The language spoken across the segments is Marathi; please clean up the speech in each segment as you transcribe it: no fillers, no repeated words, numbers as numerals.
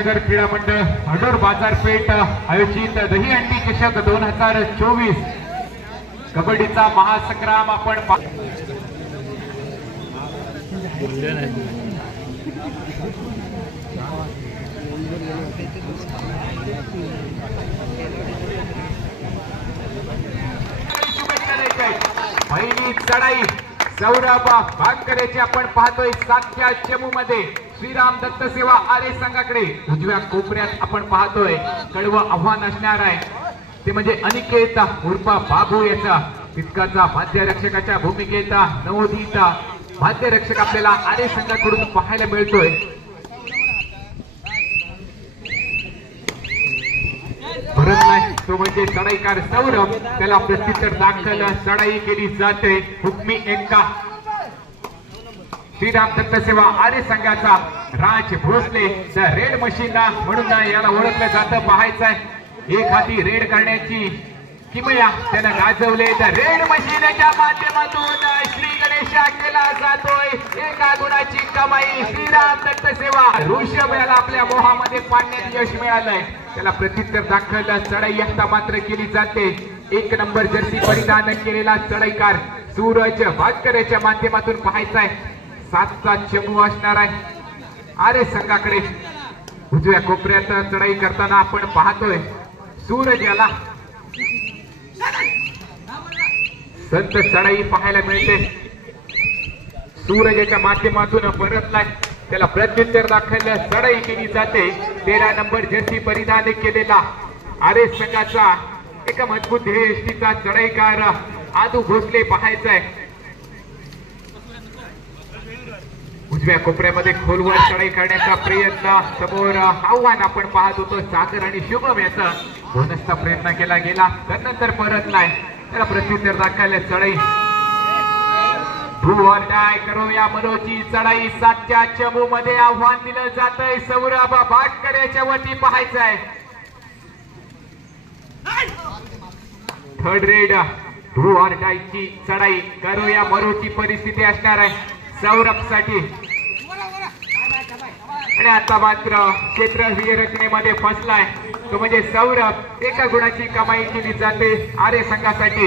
अहमदनगर क्रीडा मंडळ हडोर बाजारपेठ आयोजित दहीहंडी चषक 2024 कबड्डीचा महासंग्राम आपण पहिली चढाई सौरभ भांकरेची आपण पाहतोय 7च्या चमू मध्ये श्रीराम दत्त सेवा आरे संघाकडे उजव्या कोपऱ्यात आपण पाहतोय कडवं आव्हान असणार आहे ते म्हणजे अनिकेत उर्फा बाबू याचा तितकाचा माध्यरक्षकाच्या भूमिकेत नवोदित माध्यरक्षक आपल्याला आरे संघाकडून पाहायला मिळतोय। तो म्हणजे चढाईकार सौरभ त्याला प्रत्युत्तर दाखल चढाई केली जाते। हुकमी एक्का श्रीराम दत्त सेवा आरे संघाचा राज भोसले द रेड मशीन म्हणून याला ओळखलं जातं। पाहायचंय एक हाती रेड करण्याची किमया त्यानं गाजवले द रेड मशीनच्या माध्यमातून श्री गणेशा केला जातोय। एका गुणाची कमाई श्रीराम दत्त सेवा ऋषभ याला आपल्या मोहामध्ये पाडण्यात यश मिळालंय त्याला प्रत्युत्तर दाखल चढाई आता मात्र केली जाते। 1 नंबर जर्सी परिधान केलेला चढाईकार सूरज भाटकरेच्या माध्यमातून पाहायचाय 7चा चमू असणार आहे आरे संघाकडे। उजव्या कोपऱ्यात चढाई करताना आपण पाहतोय सूरज याला संत चढाई पाहायला मिळते। सूरजच्या माध्यमातून परतलाय त्याला प्रत्युत्तर दाखल चढाई केली जाते। 13 नंबर जर्सी परिधान केलेला आरे संघाचा एका मजबूत ध्येयष्टीचा चढाईकार आदू भोसले पाहायचाय। उजव्या कोपऱ्यामध्ये खोलवर चढाई करण्याचा प्रयत्न समोर आव्हान आपण पाहत होतो सागर आणि शुभम याचा बोनसचा प्रयत्न केला गेला त्यानंतर परतलाय त्याला प्रत्युत्तर दाखल चढाई करूया मनोची चढाई 7च्या चमू मध्ये आव्हान दिलं जातंय सौरभ भाटकर याच्या वरती पाहायचंय। थर्ड रेड डू ऑर डायची चढाई करूया मरोची परिस्थिती असणार आहे सौरभ साठी आणि आता मात्र क्षेत्रहीन रचनेमध्ये फसलाय तो म्हणजे सौरभ। एका गुणाची कमाई केली जाते आरे संघासाठी।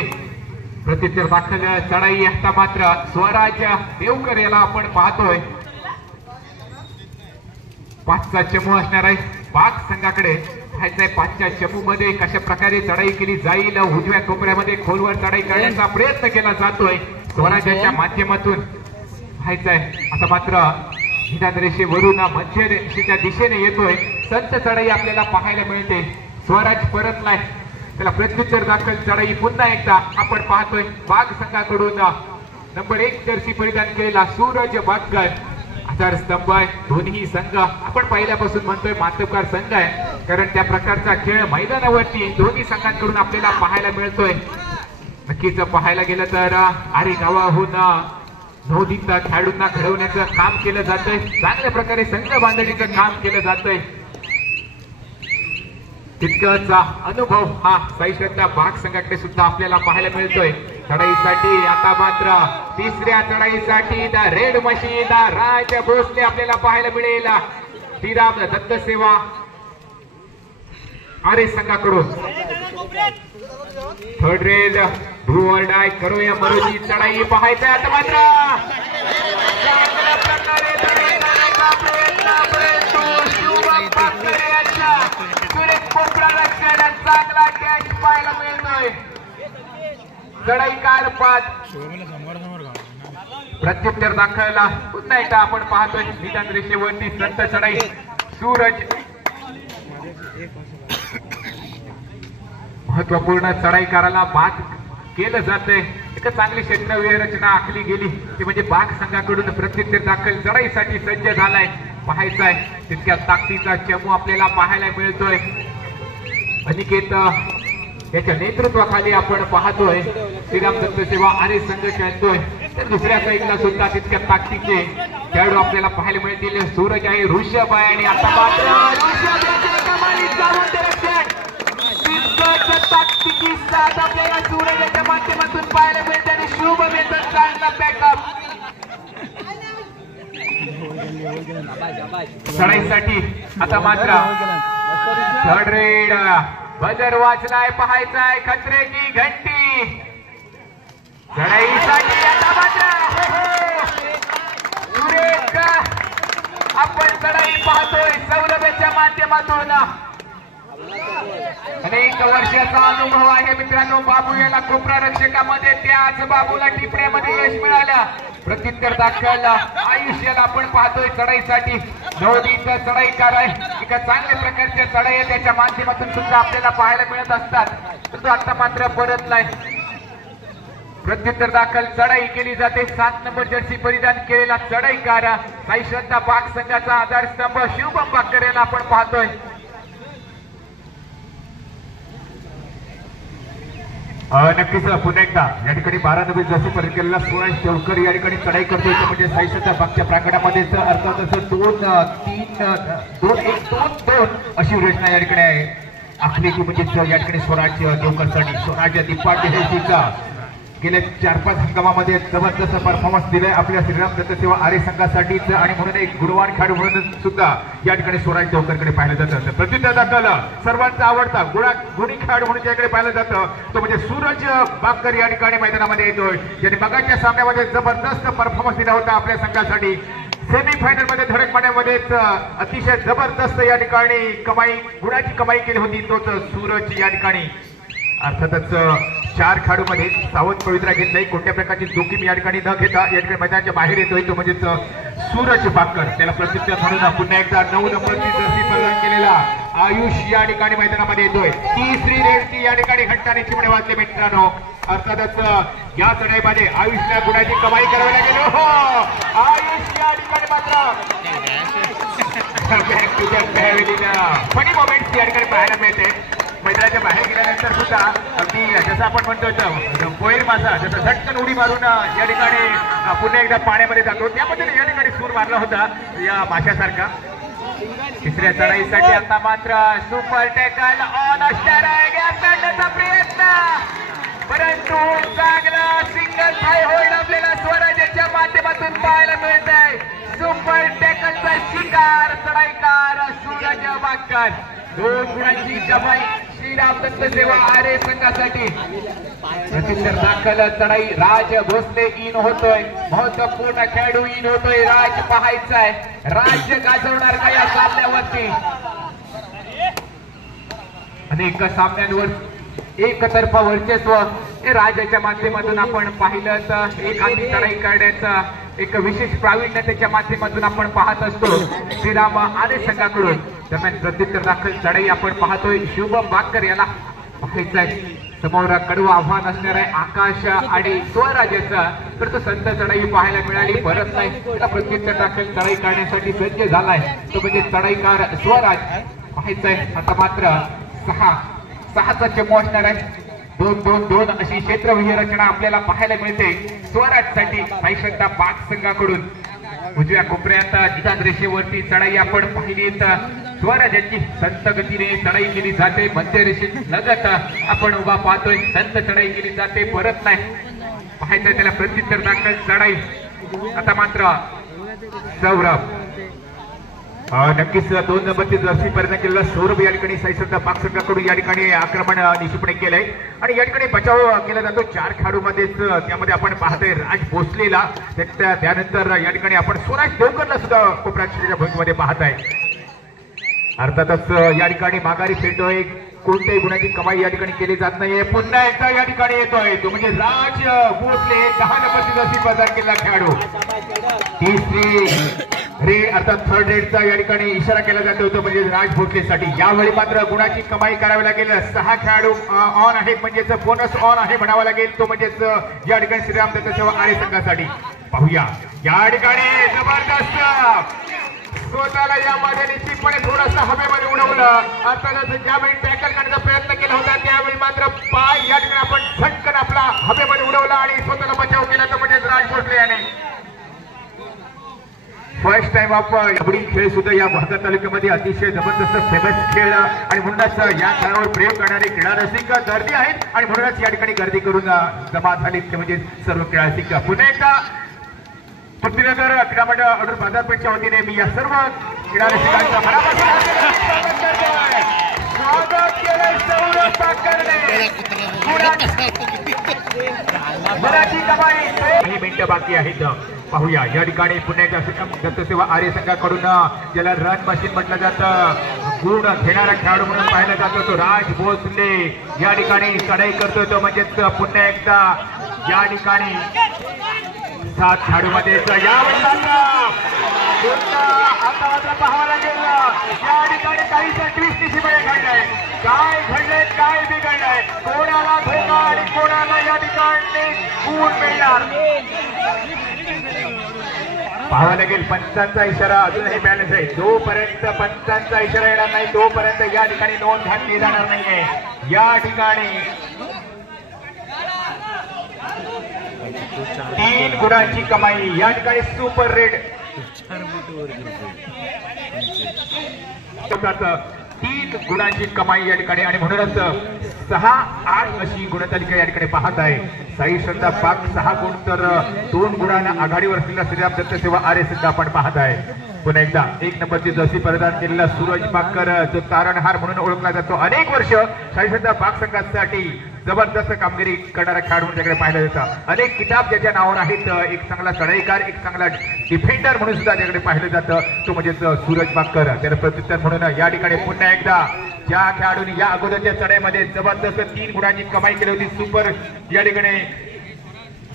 प्रत्युत्तर दाखल चढाई आता मात्र स्वराज देवकर याला आपण पाहतोय 5चा चमू असणार आहे पाच संघाकडे। पाहायचंय 5च्या चमू मध्ये कशा प्रकारे चढाई केली जाईल। उजव्या कोपऱ्यामध्ये खोलवर चढाई करण्याचा प्रयत्न केला जातोय स्वराजाच्या माध्यमातून। पाहायचंय आता मात्र रेषेवरून मध्य रेषेच्या दिशेने येतोय संत चढाई आपल्याला पाहायला मिळते। स्वराज परतलाय त्याला प्रत्युत्तर दाखल चढाई पुन्हा एकदा आपण पाहतोय बाग संघाकडून नंबर 1 जर्सी परिधान केलेला सूरज भाटकर आधारस्तंभ आहे। दोन्ही संघ आपण पहिल्यापासून म्हणतोय मातब्बर संघ आहे कारण त्या प्रकारचा खेळ मैदानावरती दोन्ही संघांकडून आपल्याला पाहायला मिळतोय। नक्कीच पाहायला गेलं तर आरे गावाहून नवोदित खेळाडूंना घडवण्याचं काम केलं जातंय चांगल्या प्रकारे संघ बांधणीचं काम केलं जातंय। तितकाचा अनुभव हा साईश्रद्धा बाग संघाकडे सुद्धा आपल्याला पाहायला मिळतोय। चढाईसाठी आता मात्र 3ऱ्या चढाईसाठी द रेड मशीन राज भोसले आपल्याला पाहायला मिळेल श्रीराम दत्त सेवा आरे संघाकडून। Third red do or die करूया मरोची चढाई पाहायचंय आता मात्र चांगला कॅच पाहायला मिळतोय चढाईकार पाच प्रत्युत्तर दाखल पुन्हा एकदा आपण पाहतोय निदान रेषेवरती संत चढाई सूरज महत्वपूर्ण चढाईकाराला बाद केलं जातंय। एक चांगली क्षेत्रव्यूह रचना आखली गेली ती म्हणजे बाग संघाकडून प्रत्युत्तर दाखल चढाईसाठी सज्ज झालाय। पाहायचाय तितक्या ताकदीचा चमू आपल्याला पाहायला मिळतोय अनिकेत याच्या नेतृत्वाखाली आपण पाहतोय श्रीराम दत्त सेवा आरे संघ खेळतोय तर दुसऱ्या साईडला सुद्धा तितक्या ताकदीचे खेळाडू आपल्याला पाहायला मिळतील। सूरज आहे ऋषभ आहे आणि आता मात्र ताकदीची साथ आपल्याला सूरजच्या माध्यमातून पाहायला मिळते आणि शुभ चांगला बॅकअप चढाईसाठी आता मात्र थर्ड रेड बजर वाचलाय, पाहायचाय खतरे की घंटी चढाईसाठी आता मात्र सुरेख आपण चढाई पाहतोय सौरभच्या माध्यमातून. अनेक वर्षाचा अनुभव आहे मित्रांनो बाबू याला कोपरा रक्षकामध्ये, त्याच बाबूला टिपण्यामध्ये यश मिळालं. प्रत्युत्तर दाखल आयुष्याला आपण पाहतोय चढाईसाठी नवदीचा चढाईकार आहे. एका चांगल्या प्रकारच्या चढाई त्याच्या माध्यमातून सुद्धा आपल्याला पाहायला मिळत असतात, परंतु आता मात्र परतलाय. प्रत्युत्तर दाखल चढाई केली जाते. 7 नंबर जर्सी परिधान केलेला चढाईकार साई श्रद्धा बाग संघाचा आधारस्तंभ शुभम बाकर याला आपण पाहतोय. नक्कीच पुन्हा एकदा या ठिकाणी 12 नंबर जर्सी परिधान केलेला सुरेश देवकर या ठिकाणी चढाई करतोय. म्हणजे साई श्रद्धा बागच्या प्रांगणामध्ये अर्थातच 2-1-2-2 अशी रचना या ठिकाणी आहे. आखली की म्हणजे या ठिकाणी स्वराज देवकरसाठी स्वराज दिपाटे हे गेल्या 4-5 हंगामामध्ये जबरदस्त परफॉर्मन्स दिलाय आपल्या श्रीराम दत्त सेवा आर्य संघासाठीच, आणि म्हणून एक गुणवान खेळाडू म्हणून सुद्धा या ठिकाणी स्वराज देवकरकडे पाहिलं जातं. प्रत्युत्तर दाखल सर्वांचा आवडता गुणी खेळाडू म्हणून ज्याकडे पाहिलं जातं तो म्हणजे सूरज बाकर या ठिकाणी मैदानामध्ये येतोय, ज्याने मगाच्या सामन्यामध्ये जबरदस्त परफॉर्मन्स दिला होता आपल्या संघासाठी. सेमीफायनल मध्ये धडक पाण्यामध्येच अतिशय जबरदस्त या ठिकाणी गुणाची कमाई केली होती तोच सूरज या ठिकाणी. अर्थातच 4 खेळाडूमध्ये सावध पवित्रा घेतलाय, कोणत्या प्रकारची जोखीम या ठिकाणी न घेता या ठिकाणी मैदानाच्या बाहेर येतोय तो म्हणजे सूरज बाकर. त्याला प्रत्युत्तर म्हणून पुन्हा एकदा 9 नंबरची जर्सी परिधान केलेला आयुष या ठिकाणी मैदानामध्ये येतोय. तिसरी रेडची या ठिकाणी घंटाने चिमणे वाजले मित्रांनो. अर्थातच या चढाईमध्ये आयुषला गुणाची कमाई करावी लागेल. आयुष या ठिकाणी मात्र फनी मोमेंट्स या ठिकाणी पाहायला मिळते. मैदानाच्या बाहेर गेल्यानंतर सुद्धा अगदी जसं आपण म्हणतो कोयर मासा जसं झटकन उडी मारून या ठिकाणी पुन्हा एकदा पाण्यामध्ये जातो, त्यामध्ये या ठिकाणी सूर मारला होता या माशासारखा. तिसऱ्या चढाईसाठी आता मात्र सुपर टॅकल ऑन असणार आहे प्रयत्न, परंतु चांगला सिंगल थाय होईल आपल्याला स्वराज्याच्या माध्यमातून पाहायला मिळत आहे. सुपर टॅकलचा शिकार चढाईकार सूरज बाकर. 2 गुणांची कमाई श्रीराम दत्त सेवा आर्य संघासाठी. प्रत्युत्तर दाखल चढाई राज भोसले इन होतोय, महत्वपूर्ण खेळाडू इन होतोय. राज पाहायचाय, राज्य गाजवणार का या सामन्यावरती. अनेक सामन्यांवर एकतर्फा वर्चस्व हे राजाच्या माध्यमातून आपण पाहिलं तर एखादी चढाई करण्याचा एक विशेष प्रावीण्य त्याच्या माध्यमातून आपण पाहत असतो श्रीराम आर्य संघाकडून. दरम्यान प्रत्युत्तर दाखल चढाई आपण पाहतोय शुभम बाकर याला पाहायचाय. समोर कडवं आव्हान असणार आहे आकाश आणि स्वराज्याचा, तर तो संत चढाई पाहायला मिळाली परत नाही. त्याला प्रत्युत्तर दाखल चढाई करण्यासाठी सज्ज झालाय तो म्हणजे चढाईकार स्वराज पाहायचाय. आता मात्र 6चा चमू असणार आहे. 2-2-2 अशी क्षेत्रविहीन रचना आपल्याला पाहायला मिळते स्वराजसाठी साई श्रद्धा बाग संघाकडून. उजव्या कोपऱ्यात जिजान रेषेवरती चढाई आपण पाहिली तर स्वराज्याची संत गतीने चढाई केली जाते. मध्य रेषेत लगत आपण उभा पाहतोय, संत चढाई केली जाते परत नाही पाहायचं त्याला प्रत्युत्तर दाखल चढाई. आता मात्र सौरभ नक्कीच 2 नंबरची जर्सी परिधान केलेला सौरभ या ठिकाणी साई श्रद्धा बाग संघाकडून या ठिकाणी आक्रमण निश्चितपणे केलंय आणि या ठिकाणी बचाव केला जातो 4 खेळाडूमध्येच. त्यामध्ये आपण पाहतोय राज भोसलेला, त्यानंतर या ठिकाणी आपण स्वराज देवकरला सुद्धा कोपऱ्याच्या भूमीमध्ये पाहताय. अर्थातच या ठिकाणी माघारी फेटोय, कोणत्याही गुणाची कमाई या ठिकाणी केली जात नाहीये. पुन्हा एकदा या ठिकाणी येतोय तो म्हणजे राज भोसले 10 नंबरची जर्सी परिधान केलेला खेळाडू. तिसरी रेड अर्थात थर्ड रेडचा या ठिकाणी इशारा केला जातो तो म्हणजे राज भोसलेसाठी. यावेळी मात्र गुणाची कमाई करावी लागेल. 6 खेळाडू ऑन आहेत म्हणजेच बोनस ऑन आहे म्हणावा लागेल तो म्हणजेच या ठिकाणी श्रीराम दत्त सेवा आर्य संघासाठी. पाहूया या ठिकाणी जबरदस्त स्वतःला यामध्ये निश्चितपणे थोडंसं हवेमध्ये उडवलं. अर्थातच ज्यावेळी टॅकल करण्याचा प्रयत्न केला होता त्यावेळी मात्र पाय या ठिकाणी आपण झटकन आपला हवेमध्ये उडवला आणि स्वतःला बचाव केला तो म्हणजे राज भोसले याने. फर्स्ट टाइम आपण कबड्डी खेळ सुद्धा या वाघा तालुक्यामध्ये अतिशय जबरदस्त फेमस खेळ आणि म्हणूनच या खेळावर प्रेम करणारे क्रीडा रसिक गर्दी आहेत आणि म्हणूनच या ठिकाणी गर्दी करून जमा झाली ते म्हणजे सर्व क्रीडा रसिक. पुन्हा एकदा पृथ्वीनगर क्रीडा मंडळ बाजारपेठच्या वतीने मी या सर्व किनारे शिकायचा स्वागत केलंय सौरभ बाकरने. मराठी कमाई 3 मिनिटं बाकी आहेत. पाहूया या ठिकाणी पुन्हा एकदा दत्तसेवा आर्य संघाकडून ज्याला रन मशीन म्हटलं जातं, गुण घेणारा खेळाडू म्हणून पाहिला जातो तो राज भोसले या ठिकाणी चढाई करतोय. तो म्हणजेच पुन्हा एकदा या ठिकाणी 7 खेळाडूमध्ये आता पाहावं लागेल या ठिकाणी काहीसा ट्विस्ट निशिपणे घडलंय. काय घडलंय, काय बिघडलंय, कोणाला धोका आणि कोणाला या ठिकाणी गुण मिळणार पाहावं लागेल. पंचांचा इशारा अजूनही बॅलन्स आहे. जोपर्यंत पंचांचा इशारा येणार नाही तोपर्यंत या ठिकाणी नोंद घातली जाणार नाहीये. या ठिकाणी 3 गुणांची कमाई या ठिकाणी सुपर रेड 3 गुणांची कमाई या ठिकाणी आणि म्हणूनच 6-8 अशी गुणतालिका या ठिकाणी पाहत आहे. साई श्रद्धा पाक 6 गुण तर 2 गुणांना आघाडीवर असलेला श्रीराम दत्तसेवा आर्य सुद्धा आपण पाहत आहे. पुन्हा एकदा 1 नंबरची जर्सी परिधान केलेला सूरज पाकर जो तारणहार म्हणून ओळखला जातो. अनेक वर्ष साई श्रद्धा पाक संघासाठी जबरदस्त कामगिरी करणारा खेळाडू त्याकडे पाहिलं जातं. अनेक किताब ज्याच्या नावावर आहेत. एक चांगला चढाईकार, एक चांगला डिफेंडर म्हणून सुद्धा त्याकडे पाहिलं जातं. तो म्हणजेच सूरज पाकर. त्याला प्रत्युत्तर म्हणून या ठिकाणी पुन्हा एकदा ज्या खेळाडूंनी या अगोदरच्या चढाईमध्ये जबरदस्त 3 गुणांची कमाई केली होती, सुपर या ठिकाणी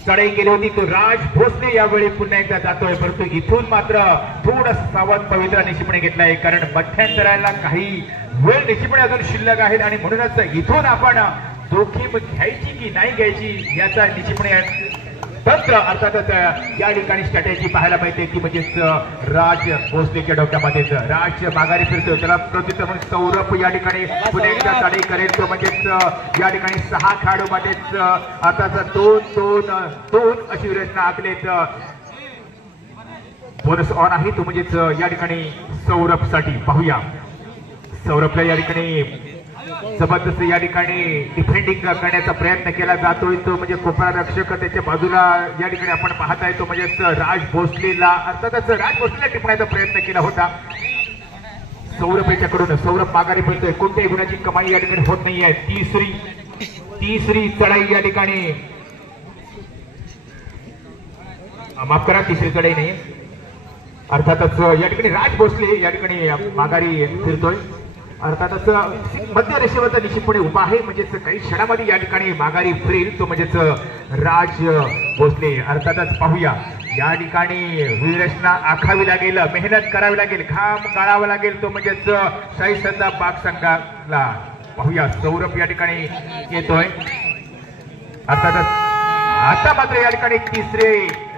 चढाई केली होती, तो राज भोसले यावेळी पुन्हा एकदा जातोय. परंतु इथून मात्र थोडं सावध पवित्रा निशिपणे घेतलाय, कारण मध्यंतराला काही वेळ निशिपणे अजून शिल्लक आहेत आणि म्हणूनच इथून आपण जोखीम घ्यायची की नाही घ्यायची याचा निशिपणे तंत्र अर्थातच या ठिकाणी स्ट्रॅटेजी पाहायला मिळते ती म्हणजेच राज भोसलेच्या डोक्यामध्येच. राज माघारी फिरतोय, त्याला प्रत्युत्तर म्हणून सौरभ या ठिकाणी पुन्हा एकदा चढाई करेल. तो म्हणजेच या ठिकाणी 6 खेळाडूमध्येच आता 2-2-2 अशी रचना आखलेत. बोनस ऑन आहे तो म्हणजेच या ठिकाणी सौरभ साठी. पाहूया सौरभला या ठिकाणी जबरदस्त या ठिकाणी डिफेंडिंग करण्याचा प्रयत्न केला जातोय. तो म्हणजे कोपरा रक्षक त्याच्या बाजूला या ठिकाणी आपण पाहताय तो म्हणजेच राज भोसलेला अर्थातच राज भोसलेला टिपण्याचा प्रयत्न केला होता सौरभ याच्याकडून. सौरभ माघारी फिरतोय, कोणत्याही गुणाची कमाई या ठिकाणी होत नाहीये. तिसरी चढाई या ठिकाणी माफ करा, तिसरी चढाई नाही अर्थातच या ठिकाणी राज भोसले या ठिकाणी माघारी फिरतोय. अर्थातच मध्य रेषेवरचा निश्चितपणे उभा आहे, म्हणजेच काही क्षणामध्ये या ठिकाणी माघारी फिरेल तो म्हणजेच राज भोसले. अर्थातच पाहूया या ठिकाणी व्यूहरचना आखावी लागेल, मेहनत करावी लागेल, घाम गाळावा लागेल तो म्हणजेच साई श्रद्धा पाक संघाला. पाहूया सौरभ या ठिकाणी येतोय. अर्थातच आता मात्र या ठिकाणी 3रे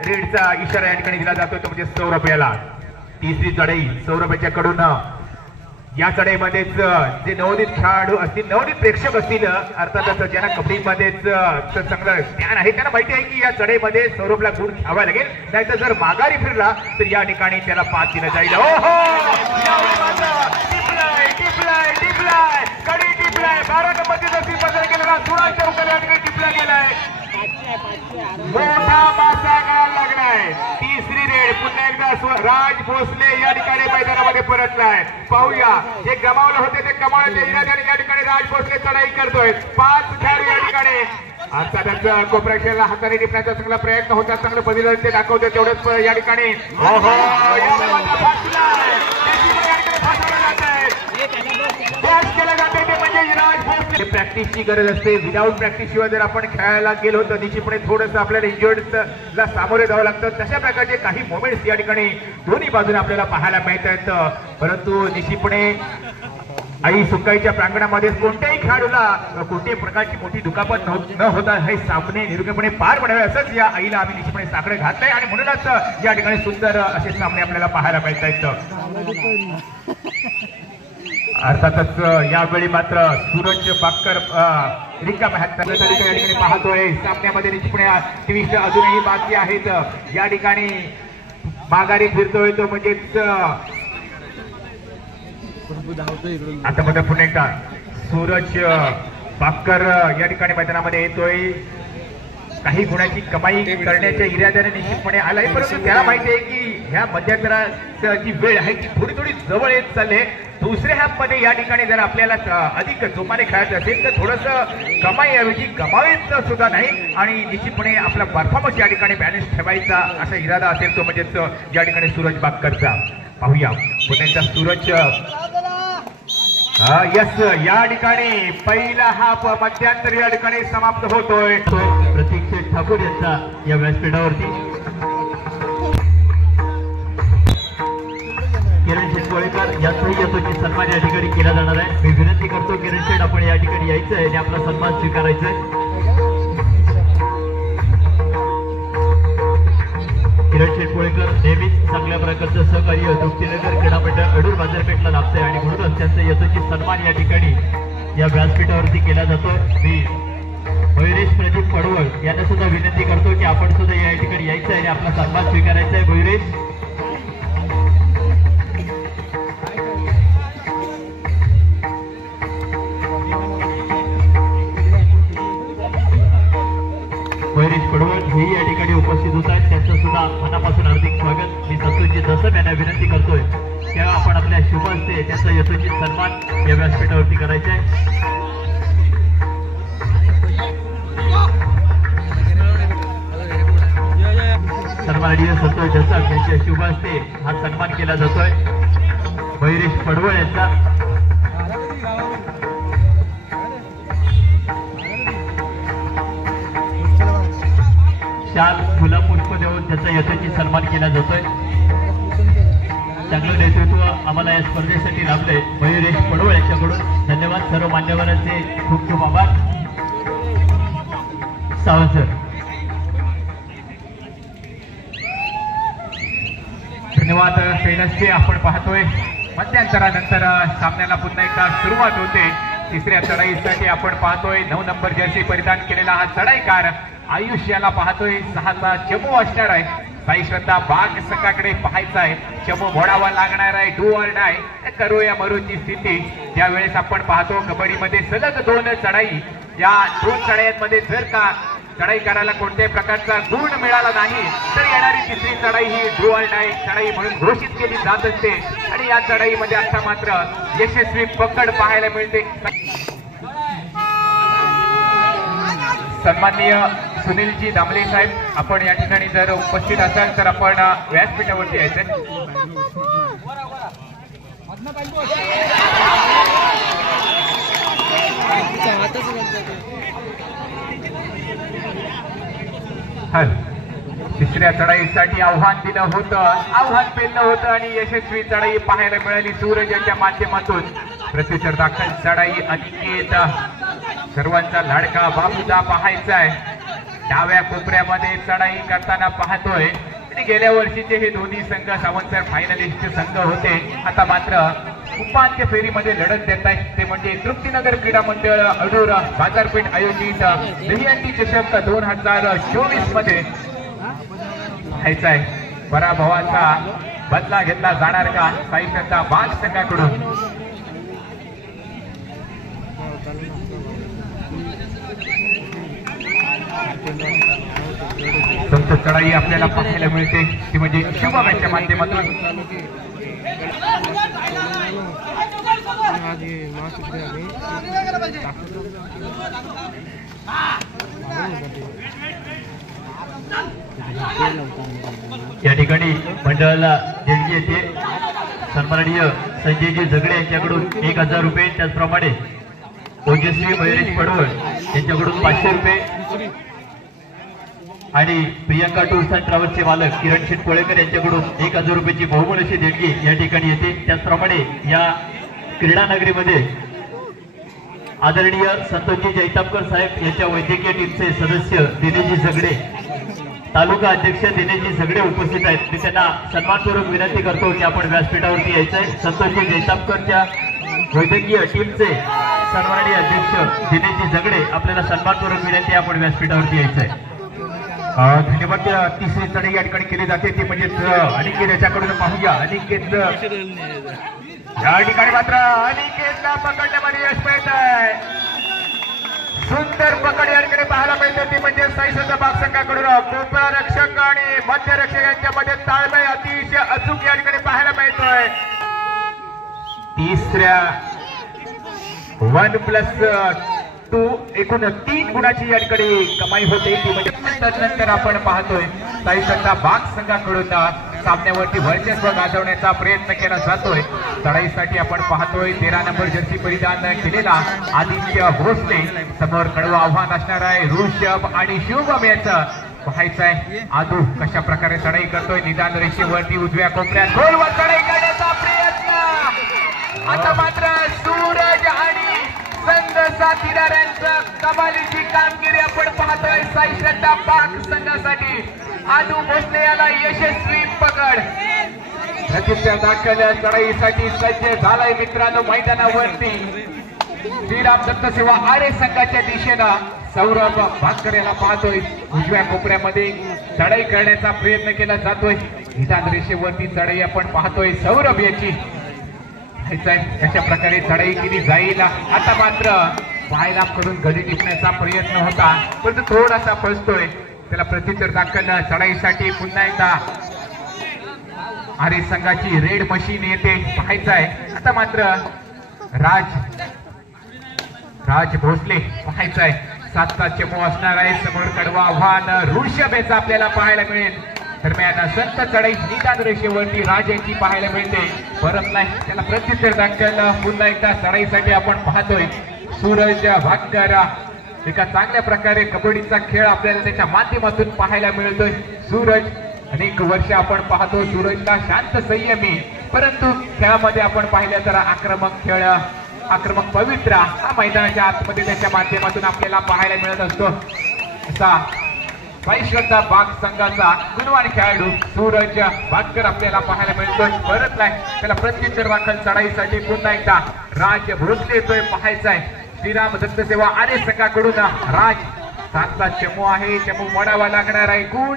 रेडचा इशारा या ठिकाणी दिला जातोय तो म्हणजे सौरभ याला. 3री चढाई सौरभ याच्याकडून. या चढाईमध्येच जे नवोदित खेळाडू असतील, नवोदित प्रेक्षक असतील अर्थातच ज्यांना कबड्डीमध्येच चांगलं ज्ञान आहे त्यांना माहिती आहे की या चढाईमध्ये सौरभला गुण घ्यावा लागेल, नाहीतर जर माघारी फिरला तर या ठिकाणी त्याला 5 दिलं जाईल. कडी टिपलाय 12 नंबरची जर्सी पसंत केलेला सुराज चौकाला टिपला गेलाय. मोठा मासा गळायला लागलाय. 3री रेड पुन्हा एकदा राज भोसले या ठिकाणी मैदानामध्ये परतलाय. पाहूया जे गमावलं होते ते कमावण्याच्या इराद्याने या ठिकाणी राज भोसले चढाई करतोय. 5 खेळाडू या ठिकाणी अर्थातच कोपऱ्याला हाताने टिपण्याचा चांगला प्रयत्न होता, चांगलं पद्धतीने ते दाखवते. तेवढंच या ठिकाणी प्रॅक्टिसची गरज असते. विदाऊट प्रॅक्टिस शिवाय जर आपण खेळायला गेलो तर निश्चितपणे थोडंसं आपल्याला इंजर्डला सामोरे जावं लागतं. तशा प्रकारचे काही मोमेंट्स या ठिकाणी दोन्ही बाजूने आपल्याला पाहायला मिळत आहेत. परंतु निश्चितपणे आई सुकाईच्या प्रांगणामध्ये कोणत्याही खेळाडूला कोणत्याही प्रकारची मोठी दुखापत न होता हे सामने निर्गमपणे पार पडावे असंच या आईला आम्ही निश्चितपणे साकडे घातलंय आणि म्हणूनच या ठिकाणी सुंदर असे सामने आपल्याला पाहायला मिळत आहेत. अर्थातच यावेळी मात्र सूरज पाकर रिकाम्या हाताने या ठिकाणी पाहतोय. सामन्यामध्ये निश्चितपणे ट्विस्ट अजूनही बाकी आहेत. या ठिकाणी माघारी फिरतोय तो म्हणजेच आता मध्ये पुन्हा एकदा सूरज पाकर या ठिकाणी मैदानामध्ये येतोय. काही गुणाची कमाई करण्याच्या इराद्याने निश्चितपणे आलाय, परंतु त्याला माहिती आहे की ह्या मध्यंतराची जी वेळ आहे ती थोडी थोडी जवळ येत चालली आहे. दुसऱ्या हाफ मध्ये या ठिकाणी जर आपल्याला अधिक जोमाने खेळायचं असेल तर थोडंसं कमाईऐवजी गमावायचं सुद्धा नाही आणि निश्चितपणे आपला परफॉर्मन्स या ठिकाणी बॅलन्स ठेवायचा असा इरादा असेल तो म्हणजेच या ठिकाणी सूरज बागकरचा. पाहूया पुण्याचा सूरज. यस, या ठिकाणी पहिला हाफ मध्यंतर या ठिकाणी समाप्त होतोय. प्रतीक ठाकूर यांचा या व्यासपीठावरती किरण शेटकोळेकर यांचाही यशस्वी सन्मान या ठिकाणी केला जाणार आहे. मी विनंती करतो किरण शेट आपण या ठिकाणी यायचं आहे आणि आपला सन्मान स्वीकारायचा आहे. किरण शेटकोळेकर नेहमीच चांगल्या प्रकारचं सहकार्य तृप्तीनगर क्रीडा मंडळ अडूर बाजारपेठला लाभतंय आणि म्हणूनच त्यांचा यशस्वी सन्मान या ठिकाणी या व्यासपीठावरती केला जातो. मी मयुरेश प्रदीप पडवळ यांना सुद्धा विनंती करतो की आपण सुद्धा या ठिकाणी यायचं आहे आणि आपला सन्मान स्वीकारायचा आहे. मयुरेश पडवळ हेही या ठिकाणी उपस्थित होत आहेत. त्यांचं सुद्धा मनापासून हार्दिक स्वागत. मी संतोषजी दसम यांना विनंती करतोय की आपण आपल्या शुभ हस्ते त्यांचा यशस्वी सन्मान या व्यासपीठावरती करायचा आहे. सन्माननीय संतोष दसम यांच्या शुभ हस्ते हा सन्मान केला जातोय. मयुरेश पडवळ यांचा शाल गुलाब पुष्प देऊन त्याचा यशस्वी सन्मान केला जातोय. चांगलं नेतृत्व आम्हाला या स्पर्धेसाठी लाभलंय मयुरेश पडवळ यांच्याकडून धन्यवाद. सर्व मान्यवरांचे खूप खूप आभार. सावंत सर धन्यवाद. श्रेणस्ते आपण पाहतोय मध्यंतरानंतर सामन्याला पुन्हा एकदा सुरुवात होते. तिसऱ्या चढाईसाठी आपण पाहतोय 9 नंबर जर्सी परिधान केलेला हा चढाईकार आयुष्याला पाहतोय 6चा चमू असणार आहे. साई श्रद्धा बाग संघाकडे पाहायचा आहे. चमू मोडावा लागणार आहे. डू ऑर डाय करो या मरूची स्थिती. ज्या वेळेस आपण पाहतो कबड्डीमध्ये सलग 2 चढाई, या 2 चढाईमध्ये जर का चढाई करायला कोणत्याही प्रकारचा गुण मिळाला नाही तर येणारी तिसरी चढाई ही डू ऑर डाय चढाई म्हणून घोषित केली जात असते आणि या चढाईमध्ये आता मात्र यशस्वी पकड पाहायला मिळते. सन्माननीय सुनीलजी दामले साहेब आपण या ठिकाणी जर उपस्थित असाल तर आपण व्यासपीठावरती यायचं. तिसऱ्या चढाईसाठी आव्हान दिलं होतं, आव्हान पेललं होतं आणि यशस्वी चढाई पाहायला मिळाली सूरज यांच्या माध्यमातून. प्रत्युत्तर दाखल चढाई अनिकेत सर्वांचा लाडका बाबूदा पाहायचा आहे. डाव्या कोपऱ्यामध्ये चढाई करताना पाहतोय आणि गेल्या वर्षीचे हे दोन्ही संघ सावंतसर फायनलिस्ट संघ होते. आता मात्र उपांत्य फेरीमध्ये लढत देत आहेत ते म्हणजे तृप्तीनगर क्रीडा मंडळ अडूर बाजारपेठ आयोजित दहीहंडी चषक 2024 मध्ये पाहायचा आहे. पराभवाचा बदला घेतला जाणार का साई श्रद्धा बाग संघाकडून. संत चढाई आपल्याला पाहायला मिळते ती म्हणजे शुभमच्या माध्यमातून. या ठिकाणी मंडळाला देणगी येते. सन्माननीय संजयजी झगडे यांच्याकडून 1000 रुपये, त्याचप्रमाणे ओजस्वी मयुरेश पडवळ यांच्याकडून 500 रुपये आणि प्रियंका टूर्स अँड ट्रॅव्हल्सचे मालक किरण शेटकोळेकर यांच्याकडून 1000 रुपयाची बहुमोल अशी देणगी या ठिकाणी येते. त्याचप्रमाणे या क्रीडा नगरीमध्ये आदरणीय संतोषजी जैतापकर साहेब यांच्या वैद्यकीय टीमचे सदस्य दिनेशजी झगडे, तालुका अध्यक्ष दिनेशजी झगडे उपस्थित आहेत. मी त्यांना सन्मानपूर्वक विनंती करतो की आपण व्यासपीठावरती यायचंय. संतोषजी जैतापकरच्या वैद्यकीय टीमचे सन्माननीय अध्यक्ष दिनेशजी झगडे आपल्याला सन्मानपूर्वक विनंती आपण व्यासपीठावरती यायचंय. धन्यवाद. तिसरी चढाई या ठिकाणी केली जाते ती म्हणजे अनिकेत याच्याकडून पाहूया. अनिकेत या ठिकाणी मात्र अनिकेतला पकडण्यामध्ये यश मिळत आहे. सुंदर पकड या ठिकाणी ठिकाणी पाहायला मिळते ती म्हणजे साईसंत बाग संघाकडून कोपरा रक्षक आणि मध्य रक्षक यांच्यामध्ये ताळमेळ अतिशय अचूक या ठिकाणी पाहायला मिळतोय. तिसऱ्या 1+2 एकूण 3 गुणाची या ठिकाणी कमाई होते ती म्हणजे त्यानंतर आपण पाहतोय साईसंत बाग संघाकडून सामन्यावरती वर्चस्व गाजवण्याचा प्रयत्न केला जातोय. चढाईसाठी आपण पाहतोय 13 नंबर जर्सी परिधान केलेला आदित्य भोसले समोर कडवं आव्हान असणार आहे ऋषभ आणि शुभम याचं पाहायचं आहे. आदू कशा प्रकारे चढाई करतोय निदान रेषेवरती उजव्या कोपऱ्यात गोलवर चढाई करण्याचा प्रयत्न. आता मात्र सूरज आणि संघ साथीदारांचं कमालीची कामगिरी आपण पाहतोय साईसंत बाग संघासाठी. आदू भोसले याला यशस्वी पकड. प्रत्युत्तर दाखल चढाईसाठी सज्ज झालाय मित्रांनो मैदानावरती. श्रीराम दत्त सेवा आरे संघाच्या दिशेनं सौरभ भास्कर याला पाहतोय उजव्या कोपऱ्यामध्ये चढाई करण्याचा प्रयत्न केला जातोय. निदान रेषेवरती चढाई आपण पाहतोय सौरभ याची. कशा प्रकारे चढाई केली जाईल. आता मात्र पायला करून गडी टिपण्याचा प्रयत्न होता परंतु थोडासा फसतोय. त्याला प्रत्युत्तर दाखल चढाईसाठी पुन्हा एकदा आरे संघाची रेड मशीन येते पाहायचं आहे. आता मात्र राज भोसले पाहायचं आहे 7चा चमू असणार आहे. समोर कडवा आव्हान ऋषभ याचा आपल्याला पाहायला मिळेल. दरम्यान संत चढाई निदान रेषेवरती राज यांची पाहायला मिळते परत नाही. त्याला प्रत्युत्तर दाखल पुन्हा एकदा चढाईसाठी आपण पाहतोय सूरज भास्कर. एका चांगल्या प्रकारे कबड्डीचा खेळ आपल्याला त्याच्या माध्यमातून पाहायला मिळतोय. सूरज अनेक वर्ष आपण पाहतो सूरजला शांत संयमी परंतु खेळामध्ये आपण पाहिलं तर आक्रमक पवित्र हा मैदानाच्या आतमध्ये त्याच्या माध्यमातून आपल्याला पाहायला मिळत असतो. असा साईसंत बाग संघाचा गुणवान खेळाडू सूरज भास्कर आपल्याला पाहायला मिळतोय. परतलाय त्याला प्रत्युत्तर दाखल चढाईसाठी पुन्हा एकदा राज भोसले येतोय पाहायचा आहे. श्रीराम दत्त सेवा आरे संघाकडून राज 7चा चमू आहे. चमू मोडावा लागणार आहे गुण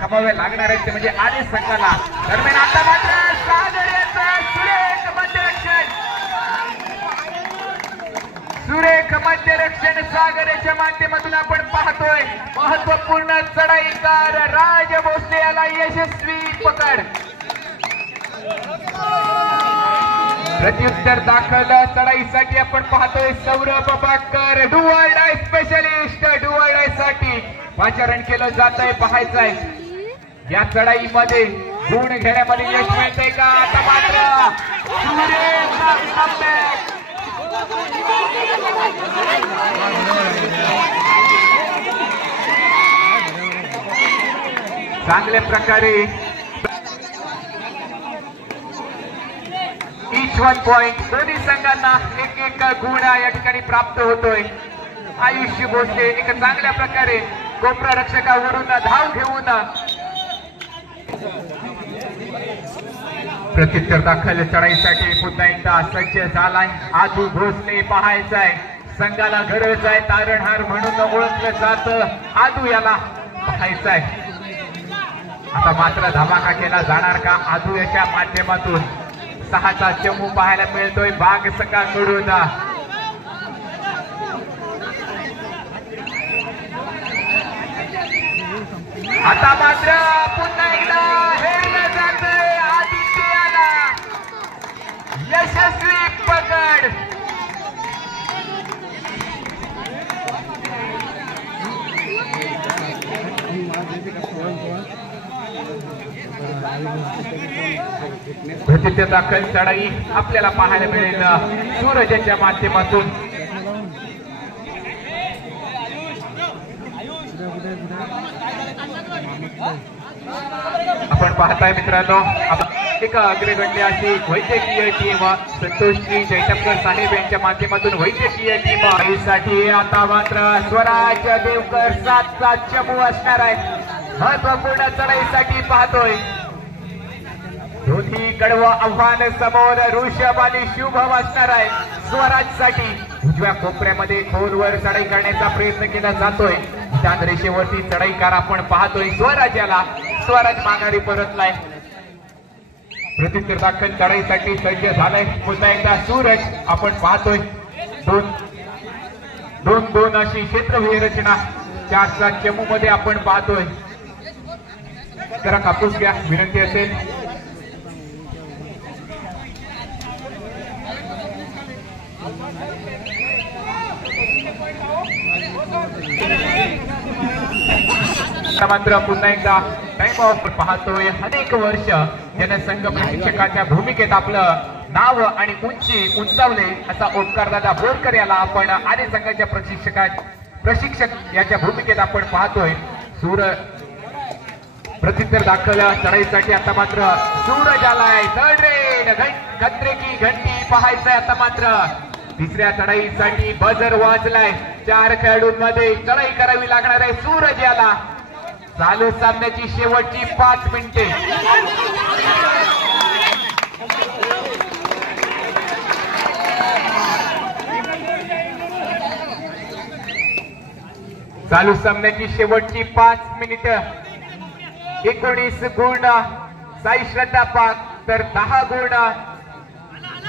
कमावे लागणार आहेत ते म्हणजे आरे संघाला. दरम्यान आता मात्र सुरेख मध्यरक्षण सागर याच्या माध्यमातून आपण पाहतोय महत्वपूर्ण चढाईकार राज भोसले याला यशस्वी पकड. प्रत्युत्तर दाखल चढाईसाठी आपण पाहतोय सौरभ भास्कर डुअल डाय स्पेशलिस्ट. डुअल डाय साठी पाचारण केलं जात आहे पाहायचं आहे. या चढाईमध्ये गुण घेण्यामध्ये यश मिळतंय का. आता मात्र चांगल्या प्रकारे इच 1 पॉइंट दोन्ही संघांना एक गुण या ठिकाणी प्राप्त होतोय. आयुष्य भोसले एक चांगल्या प्रकारे कोपरा रक्षकावरून धाव घेऊन प्रत्युत्तर दाखल चढाईसाठी पुन्हा एकदा सज्ज झालाय. आदू भोसले पाहायचाय संघाला गरज आहे तारणहार म्हणून ओळखलं जातं आदू याला पाहायचाय. आता मात्र धमाका केला जाणार का आदू याच्या माध्यमातून. 6चा चमू पाहायला मिळतोय बाग संघाकडून. आता मात्र पुन्हा एकदा हेरलं जातंय आदित्याला यशस्वी पकड. प्रत्युत्तर दाखल चढाई आपल्याला पाहायला मिळेल सूरजच्या माध्यमातून. आपण पाहताय मित्रांनो एका अग्रगण्य अशी वैद्यकीय टीम संतोषजी जयटपकर साहेब यांच्या माध्यमातून वैद्यकीय टीम साठी आता मात्र स्वराज देवकर 7चा चमू असणार आहे. महत्वपूर्ण चढाईसाठी पाहतोय दोन्ही कडवं आव्हान समोर ऋषभ आणि शुभम असणार आहे. स्वराज साठी उजव्या कोपऱ्यामध्ये खोलवर चढाई करण्याचा प्रयत्न केला जातोय. त्या रेषेवरती चढाईकार आपण पाहतोय स्वराज माघारी परतलाय. प्रत्युत्तर दाखल चढाईसाठी सज्ज झालाय पुन्हा एकदा सूरज आपण पाहतोय. दोन अशी क्षेत्रव्यूह रचना 4चा चमू मध्ये आपण पाहतोय. जरा कापूस घ्या विनंती असेल. मात्र पुन्हा एकदा टाइम ऑफ पाहतोय. अनेक वर्ष जनसंघ प्रशिक्षकाच्या भूमिकेत आपलं नाव आणि उंची उंचावले असा ओंकार दादा बोरकर याला आपण आर्य संघाच्या प्रशिक्षक याच्या भूमिकेत आपण पाहतोय. प्रत्युत्तर दाखल चढाईसाठी आता मात्र सूरज आलाय. थर्ड रेड खतरे की घंटी पाहायचंय. आता मात्र तिसऱ्या चढाईसाठी बजर वाजलाय. 4 खेळाडूंमध्ये चढाई करावी लागणार आहे. सूरज याला चालू सामन्याची शेवटची 5 मिनिटे. चालू सामन्याची शेवटची 5 मिनिटं. 19 गुण साई श्रद्धा पाक तर 10 गुण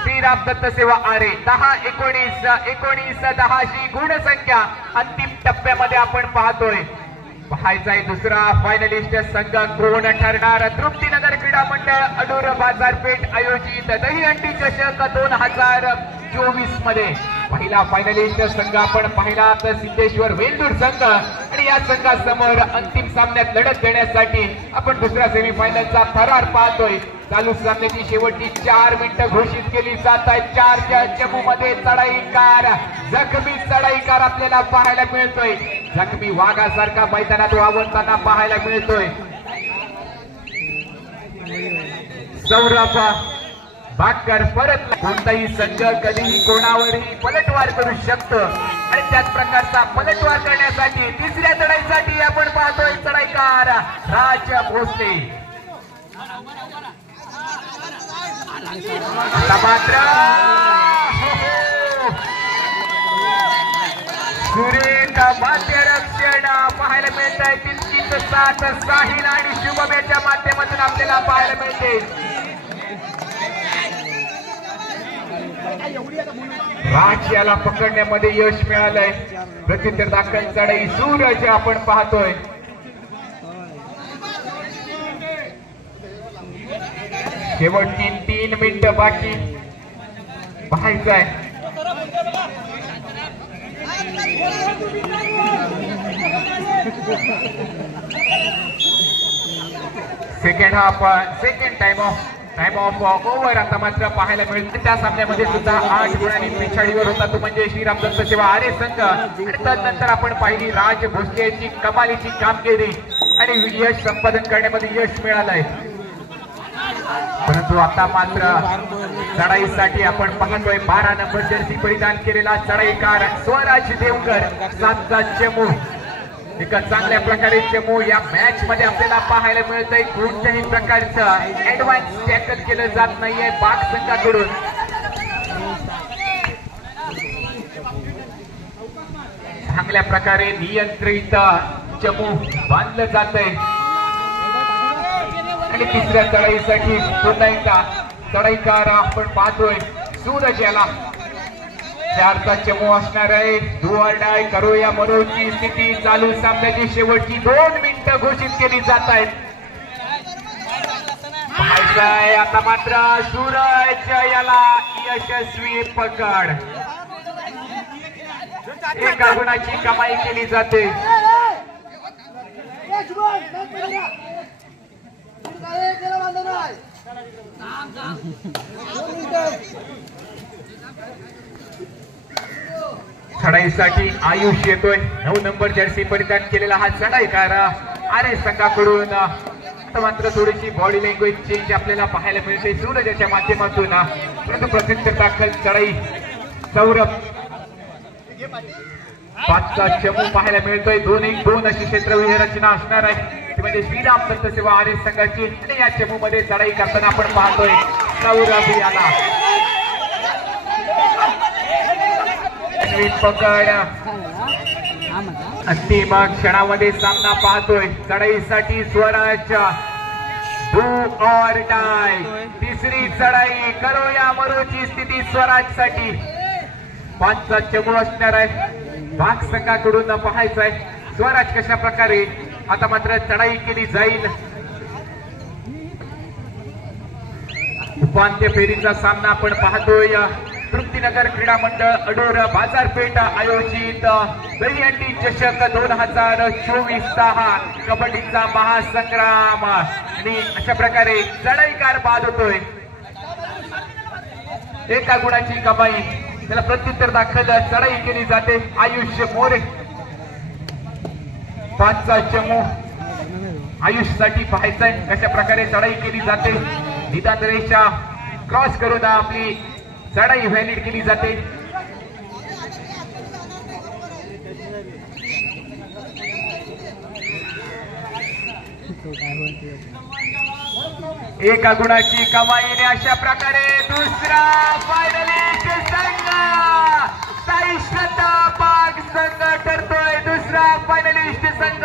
श्रीराम दत्त सेवा आरे. 10-19-19-10 ही गुणसंख्या अंतिम टप्प्यामध्ये आपण पाहतोय. पाहायचाय दुसरा फायनलिस्ट संघ कोण ठरणार. तृप्तीनगर क्रीडा मंडळ अडूर बाजारपेठ आयोजित दहीहंडी चषक 2024 मध्ये पहिला फायनलिस्ट संघ आपण पाहिला तर सिद्धेश्वर वेल्दूर संघ आणि या संघासमोर अंतिम सामन्यात लढत देण्यासाठी आपण दुसऱ्या सेमीफायनलचा थरार पाहतोय. चालू सामन्याची शेवटची 4 मिनिटं घोषित केली जात आहेत. 4च्या चमूमध्ये चढाईकार जखमी चढाईकार आपल्याला पाहायला मिळतोय. जखमी वाघासारखा मैदानात वावरताना पाहायला मिळतोय. सौरभ बाकर परत. कोणताही संघ कधीही कोणावरही पलटवार करू शकतो आणि त्याच प्रकारचा पलटवार करण्यासाठी तिसऱ्या चढाईसाठी आपण पाहतोय चढाईकार राज भोसले. मात्र सुरेख माध्यरक्षण पाहायला मिळत आहे. तितकीच साथ साहिल आणि शुभम याच्या माध्यमातून आपल्याला पाहायला मिळते. राज याला पकडण्यामध्ये यश मिळालंय. प्रत्युत्तर दाखल चढाई सूरज आपण पाहतोय. शेवटची 3 मिनिटं बाकी पाहायचंय. सेकंड टाइम ऑफ ओव्हर आता मात्र पाहायला मिळतं. त्या सामन्यामध्ये सुद्धा 8 गुणांनी पिछाडीवर होता तो म्हणजे श्रीराम दत्त सेवा आरे संघ. आणि त्यानंतर आपण पाहिली राज भोसले यांची कमालीची कामगिरी आणि यश संपादन करण्यामध्ये यश मिळालंय. परंतु आता मात्र चढाईसाठी आपण पाहतोय 12 नंबर जर्सी परिधान केलेला चढाईकार स्वराज देवकर. 7चा चमू एका चांगल्या प्रकारे चमू या मॅच मध्ये आपल्याला पाहायला मिळतंय. कोणत्याही प्रकारचं ऍडव्हान्स टॅकल केलं जात नाहीये पाक संघाकडून. चांगल्या प्रकारे नियंत्रित चमू बांधलं जातंय. आणि तिसऱ्या चढाईसाठी पुन्हा एकदा चढाईकार आपण पाहतोय सूरज याला. 4चा चमू असणार आहे. डू ऑर डाय करो या मरोची स्थिती. चालू सामन्याची शेवटची 2 मिनिटं घोषित केली जात आहेत. पाहायचंय आता मात्र सूरज याला यशस्वी पकड. 1 गुणाची कमाई केली जाते. चढाईसाठी आयुष येतोय. 9 नंबर जर्सी परिधान केलेला हा चढाईकार आरे संघाकडून. मात्र थोडीशी बॉडी लँग्वेज चेंज आपल्याला पाहायला मिळते सूरजाच्या माध्यमातून. परंतु प्रसिद्ध दाखल चढाई सौरभ 5चा चमू पाहायला मिळतोय. 2-1-2 अशी क्षेत्रव्यूह रचना असणार आहे. ती म्हणजे श्रीराम दत्त सेवा आरे संघाची. आणि या चमू मध्ये चढाई करताना आपण पाहतोय सौरभ याला पकड. अंतिम क्षणामध्ये सामना पाहतोय. चढाईसाठी स्वराज डू ऑर डाय. तिसरी चढाई करो या मरोची स्थिती स्वराजसाठी. 5चा चमू असणार आहे. भाग संघाकडून पाहायचाय स्वराज कशा प्रकारे आता मात्र चढाई केली जाईल. उपांत्य फेरीचा सामना आपण पाहतोय. तृप्तीनगर क्रीडा मंडळ अडोर बाजारपेठ आयोजित दहीहंडी चषक 2024 हा कबड्डीचा महासंग्राम आणि अशा प्रकारे चढाईकार बाद होतोय. एका गुणाची कमाई, त्याला प्रत्युत्तर दाखल चढाई केली जाते. आयुष्य मोरे 5चा चमू आयुष्यासाठी पाहायचंय कशा प्रकारे चढाई केली जाते. निदान रेषा क्रॉस करून आपली चढाई व्हॅलिड केली जाते. एका गुणाची कमाईने अशा प्रकारे दुसरा फायनलिस्ट संघ साई श्रद्धा पाग संघ ठरतोय दुसरा फायनलिस्ट संघ.